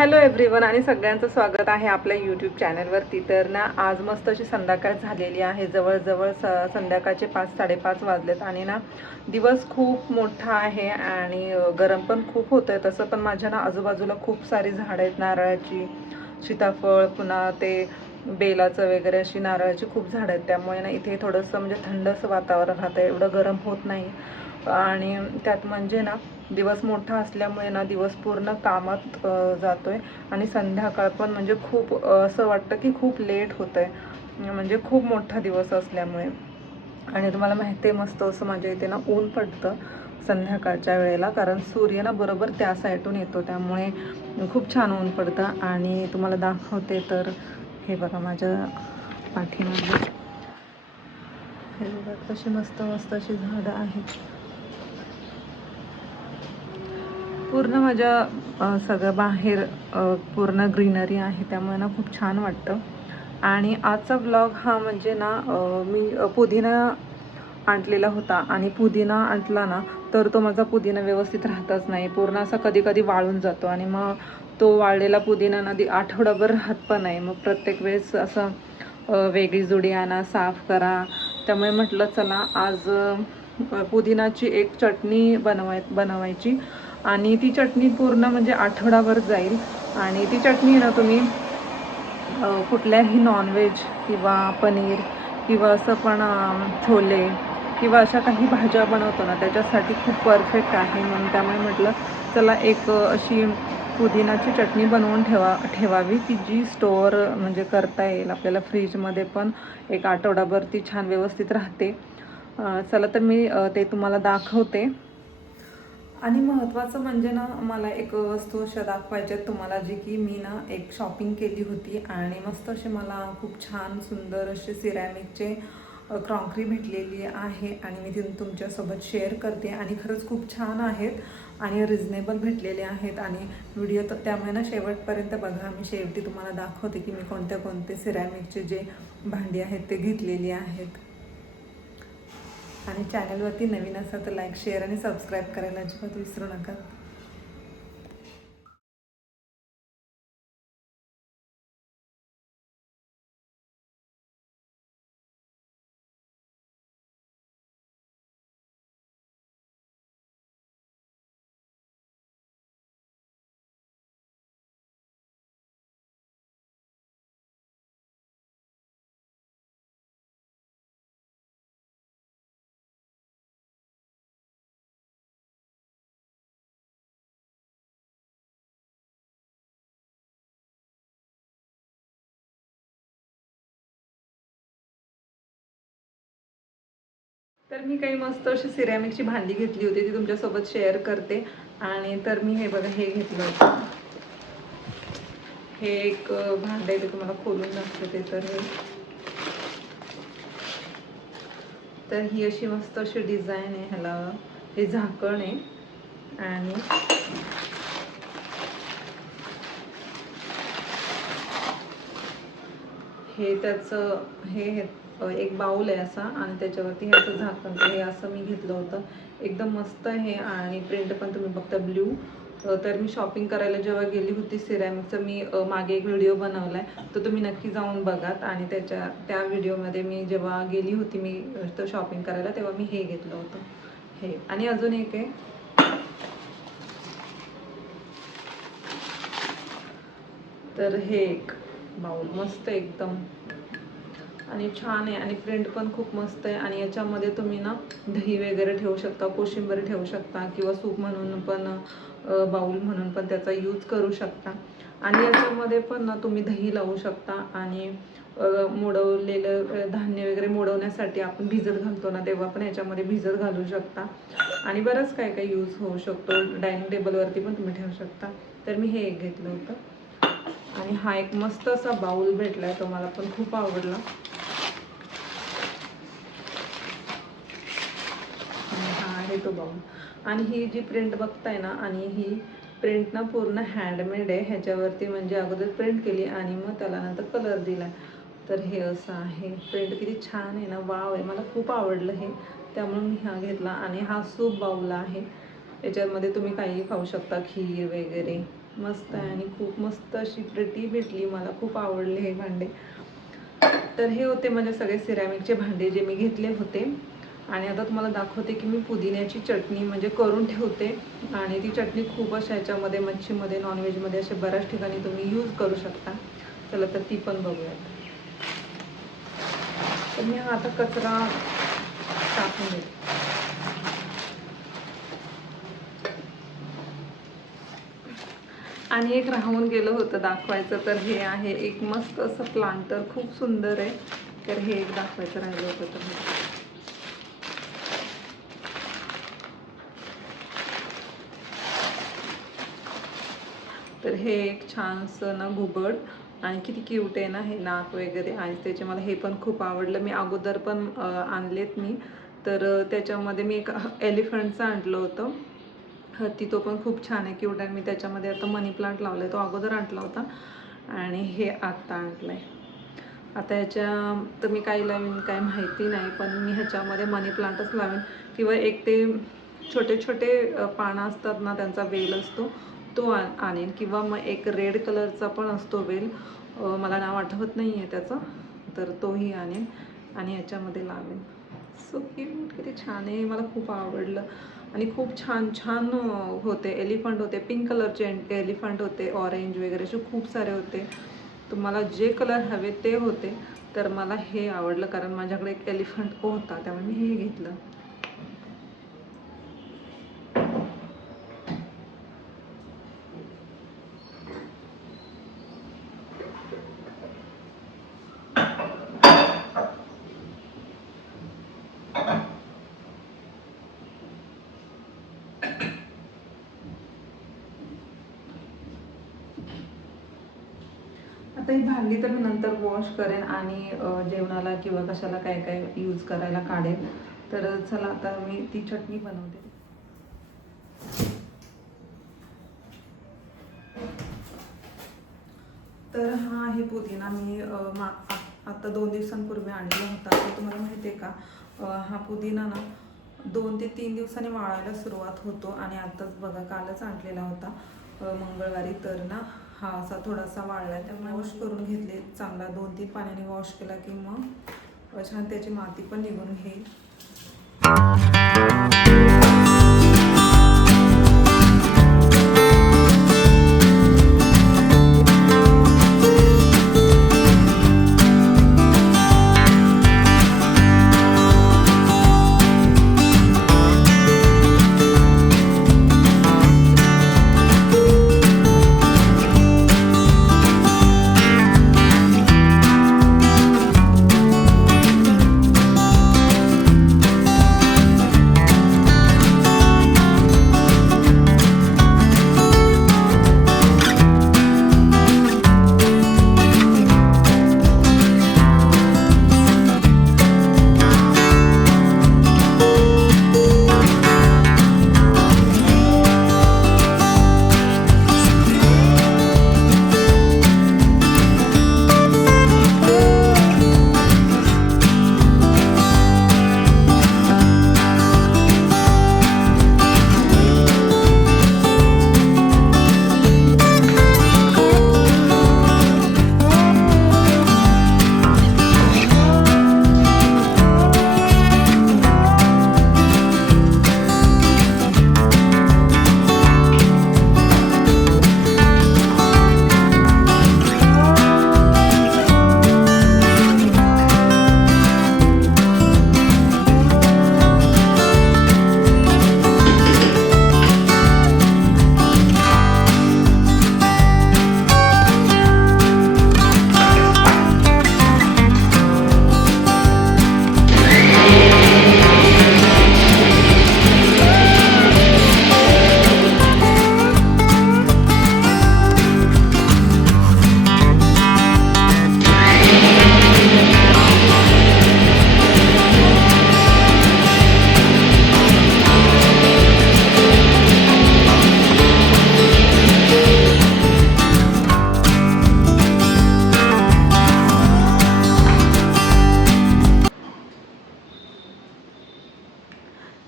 Hello everyone आणि सगळ्यांचं स्वागत आहे आपल्या यूट्यूब चॅनलवरती। तर ना आज मस्त अशी संध्याकाळ झालेली आहे, जवळजवळ संध्याकाळचे 5-5:30 वाजलेत आणि ना दिवस खूप मोठा आहे आणि गरम पण खूप होतं आहे। तसं पण माझ्या ना आजूबाजूला खूप सारी झाडं आहेत, नारळाची, सीताफळ, पुन्हा ते बेलाचं वगैरे अशी नारळाची खूप झाडं आहेत, त्यामुळे ना इथे थोडंसं म्हणजे थंड असं वातावरण राहतं, एवढं गरम होत नाही। आणि त्यात म्हणजे ना दिवस मोठा असल्यामुळे ना दिवस पूर्ण कामात जातोय आणि संध्याकाळ पण म्हणजे खूप असं वाटतं की खूप लेट होतंय, म्हणजे खूप मोठा दिवस असल्यामुळे। आणि तुम्हाला माहिती आहे मस्त असं माझ्या इथे ना ऊन पडतं संध्याकाळच्या वेळेला, कारण सूर्य ना बरोबर त्या साईडून येतो, त्यामुळे खूप छान ऊन पडतं। आणि तुम्हाला दाखवते तर हे बघा माझ्या पाठीमागे, हे बघा कशी मस्त मस्त अशी झाडं आहेत, पूर्ण माझ्या सगळं बाहेर पूर्ण ग्रीनरी आहे, त्यामुळे ना खूप छान वाटतं। आणि आजचा ब्लॉग हा म्हणजे ना मी पुदिना आणलेला होता आणि पुदिना आणला ना तर तो माझा पुदिना व्यवस्थित राहतच नाही, पूर्ण असा कधी कधी वाळून जातो आणि मग तो वाळलेला पुदिना ना आठवडाभर राहत पण नाही, मग प्रत्येक वेळेस असं वेगळी जुडी आणा, साफ करा। त्यामुळे म्हटलं चला आज पुदिनाची एक चटणी बनवायची आणि ती चटणी पूर्ण म्हणजे आठवडाभर जाईल। आणि ती चटणी ना तुम्ही कुठल्याही नॉनव्हेज किंवा पनीर किंवा असं पण छोले किंवा अशा काही भाज्या बनवतो ना त्याच्यासाठी खूप परफेक्ट आहे। म्हणून त्यामुळे म्हटलं चला एक अशी पुदिनाची चटणी बनवून ठेवावी की जी स्टोअर म्हणजे करता येईल आपल्याला, फ्रीजमध्ये पण एक आठवडाभर ती छान व्यवस्थित राहते। चला तर मी ते तुम्हाला दाखवते। आणि महत्त्वाचं म्हणजे ना मला एक वस्तू अशा दाखवायच्या तुम्हाला, जी की मी ना एक शॉपिंग केली होती आणि मस्त असे मला खूप छान सुंदर असे सिरॅमिकचे क्रॉकरी भेटलेली आहे आणि मी ती तुमच्यासोबत शेअर करते। आणि खरंच खूप छान आहेत आणि रिजनेबल भेटलेले आहेत आणि व्हिडिओ तर त्यामुळे ना शेवटपर्यंत बघा, मी शेवटी तुम्हाला दाखवते की मी कोणते सिरॅमिकचे जे भांडी आहेत ते घेतलेली आहेत। आणि चॅनलवरती नवीन असाल तर लाईक, शेअर आणि सबस्क्राईब करायला अजिबात विसरू नका। तर मी काही मस्त अशी सिरॅमिकची भांडी घेतली होती, ती तुमच्यासोबत शेअर करते। आणि तर मी हे बघा हे घेतलं होतं, हे एक भांडं आहे, ते तुम्हाला खोलून दाखवते। तर ही अशी मस्त अशी डिझाईन आहे, ह्याला हे झाकण आहे आणि हे त्याचं हे एक बाउल आहे असा आणि त्याच्यावरती हे असं झाकण, हे असं मी घेतलं होतं, एकदम मस्त आहे। आणि प्रिंट पण तुम्ही बघता ब्ल्यू। तर मी शॉपिंग करायला जेव्हा गेली होती सिरॅमिकचं, मी मागे एक व्हिडिओ बनवला आहे, तो तुम्ही नक्की जाऊन बघात। आणि त्या व्हिडिओमध्ये मी जेव्हा गेली होती मी तो शॉपिंग करायला, तेव्हा मी हे घेतलं होतं हे। आणि अजून एक आहे, तर हे एक बाउल मस्त एकदम आणि छान आहे आणि प्रिंट पण खूप मस्त आहे। आणि याच्यामध्ये तुम्ही ना दही वगैरे ठेवू शकता, कोशिंबीर ठेवू शकता किंवा सूप म्हणून पण बाउल म्हणून पण त्याचा यूज करू शकता। आणि याच्यामध्ये पण ना तुम्ही दही लावू शकता आणि मोडवलेलं धान्य वगैरे मोडवण्यासाठी आपण भिजत घालतो ना, तेव्हा पण याच्यामध्ये भिजत घालू शकता आणि बरंच काय काय यूज होऊ शकतो। डायनिंग टेबलवरती पण तुम्ही ठेवू शकता। तर मी हे एक घेतलं होतं आणि हा एक मस्त असा बाउल भेटलाय, तो मला पण खूप आवडला। हा आहे तो बाउल। आणि ही जी प्रिंट बघताय ना, आणि ही प्रिंट ना पूर्ण हँडमेड आहे, ह्याच्यावरती म्हणजे अगोदर प्रिंट केली आणि मग त्याला नंतर कलर दिला। तर हे असं आहे, प्रिंट किती छान आहे ना, वाव आहे, मला खूप आवडलं हे, त्यामुळे मी हा घेतला। आणि हा सूप बाउल आहे, याच्यामध्ये तुम्ही काही खाऊ शकता, खीर वगैरे मस्त आहे आणि खूप मस्त अशी प्रिटी भेटली. मला खूप आवडले हे भांडे. तर हे होते माझे सगळे सिरॅमिकचे भांडे जे मी घेतले होते. आणि आता तुम्हाला दाखवते की मी पुदिन्याची चटणी म्हणजे करून ठेवते. आणि ती चटणी खूप अशा याच्यामध्ये मच्छीमध्ये नॉनव्हेजमध्ये असे बऱ्याच ठिकाणी तुम्ही यूज करू शकता. चला तर ती पण बघूयात. तर मी आता कचरा टाकून देते. आणि एक राहून गेलं होतं दाखवायचं, तर हे आहे एक मस्त असं प्लांटर, खूप सुंदर आहे. तर हे एक दाखवायचं राहिलं होतं. तर हे एक छानसं ना घुबड आणि किती क्यूट आहे ना हे नाक वगैरे. आणि त्याचे मला हे पण खूप आवडलं. मी अगोदर पण आणलेत मी. तर त्याच्यामध्ये मी एक एलिफंटचं आणलं होतं. हत्ती, तो पण खूप छान आहे, क्यूट आहे. मी त्याच्यामध्ये आता मनी प्लांट लावला आहे. तो अगोदर आणला होता आणि हे आत्ता आणलं आहे. आता ह्याच्या तर मी काय लावीन काय माहिती नाही, पण मी ह्याच्यामध्ये मनी प्लांटच लावेन किंवा एक ते छोटे छोटे पानं असतात ना, त्यांचा वेल असतो तो आणेन, किंवा मग एक रेड कलरचा पण असतो वेल, मला नाव आठवत नाही आहे त्याचं, तर तोही आणेन आणि ह्याच्यामध्ये लावेन. सो क्यूट, किती छान आहे, मला खूप आवडलं. आणि खूप छान छान होते. एलिफंट होते, पिंक कलरचे एलिफंट होते, ऑरेंज वगैरे असे खूप सारे होते. तुम्हाला जे कलर हवे ते होते. तर मला हे आवडलं कारण माझ्याकडे एक एलिफंट होता, त्यामुळे मी हे घेतलं. आता ही भांडी तर मी नंतर वॉश करेन आणि जेवणाला किंवा कशाला काय काय यूज करायला काढेन. तर चला आता मी ती चटणी बनवते. तर हा आहे पुदिना. मी आता 2 दिवसांपूर्वी आणला होता. तर तुम्हाला माहिती आहे का, हा पुदिना ना 2 ते 3 दिवसांनी वाळायला सुरुवात होतो. आणि आताच बघा, कालच आणलेला होता मंगळवारी. तर ना हा असा थोडासा वाळला, त्यामुळे वॉश करून घेतले चांगला. 2-3 पाण्याने वॉश केला की मग छान त्याची माती पण निघून घेईल.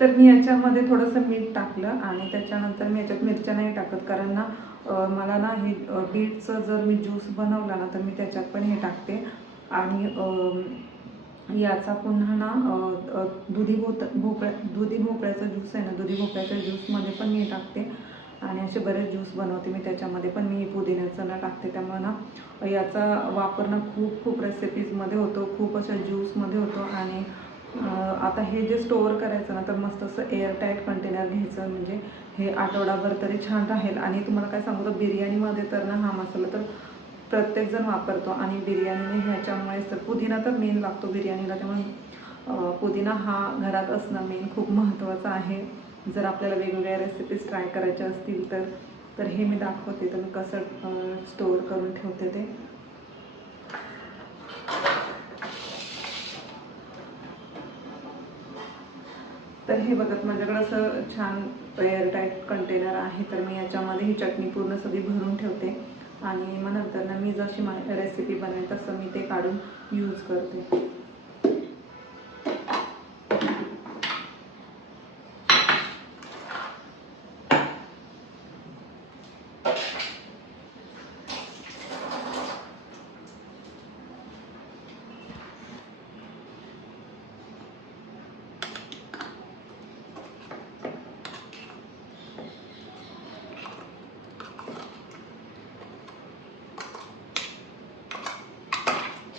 तर मी याच्यामध्ये थोडंसं मीठ टाकलं आणि त्याच्यानंतर मी याच्यात मिरच्या नाही टाकत, कारण ना मला ना हे बीटचं जर मी ज्यूस बनवला ना तर मी त्याच्यात पण हे टाकते. आणि याचा पुन्हा ना दुधी भोपळ्याचा ज्यूस आहे ना, दुधी भोपळ्याच्या ज्यूसमध्ये पण मी टाकते. आणि असे बरेच ज्यूस बनवते मी, त्याच्यामध्ये पण मी पुदिन्याचं ना टाकते. त्यामुळे ना याचा वापर ना खूप रेसिपीजमध्ये होतो, खूप अशा ज्यूसमध्ये होतो. आणि आता हे जे स्टोअर करायचं ना तर मस्त असं एअरटाईट कंटेनर घ्यायचं, म्हणजे हे आठवडाभर तरी छान राहील. आणि तुम्हाला काय सांगू तर बिर्याणीमध्ये तर ना हा मसाला तर प्रत्येकजण वापरतो. आणि बिर्याणीने ह्याच्यामुळेच तर पुदिना तर मेन लागतो बिर्याणीला, त्यामुळे पुदिना हा घरात असणं मेन खूप महत्त्वाचं आहे. जर आपल्याला वेगवेगळ्या रेसिपीज ट्राय करायच्या असतील तर हे मी दाखवते तर मी कसं स्टोअर करून ठेवते ते. तर हे बघत माझ्याकडं असं छान एअरटाईट कंटेनर आहे, तर मी याच्यामध्ये ही चटणी पूर्ण सगळी भरून ठेवते. आणि मग नंतर ना मी जशी रेसिपी बनवेल तसं मी ते काढून यूज करते.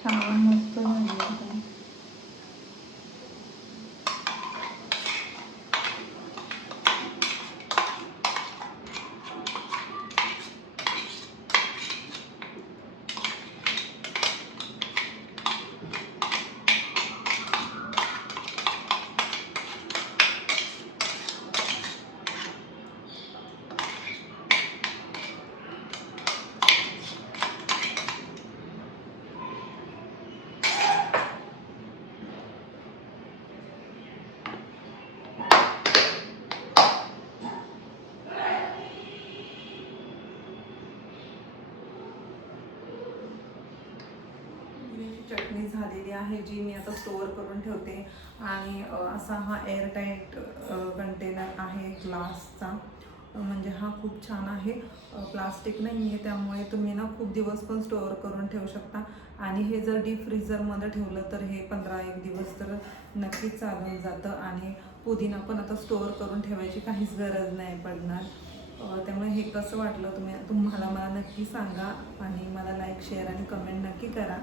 छान मस्त झाली. चटणी झालेली आहे जी मी आता स्टोअर करून ठेवते. आणि असा हा एअरटाईट कंटेनर आहे ग्लासचा, म्हणजे हा खूप छान आहे. प्लास्टिक नाही आहे, त्यामुळे तुम्ही ना खूप दिवस पण स्टोअर करून ठेवू शकता. आणि हे जर डीप फ्रीझरमध्ये ठेवलं तर हे 15-1 दिवस तर नक्कीच चालून जातं. आणि पुदिना पण आता स्टोअर करून ठेवायची काहीच गरज नाही पडणार. त्यामुळे हे कसं वाटलं तुम्हाला मला नक्की सांगा. आणि मला लाईक, शेअर आणि कमेंट नक्की करा.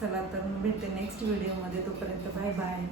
चला तर मग भेटते नेक्स्ट व्हिडिओमध्ये. तोपर्यंत बाय बाय.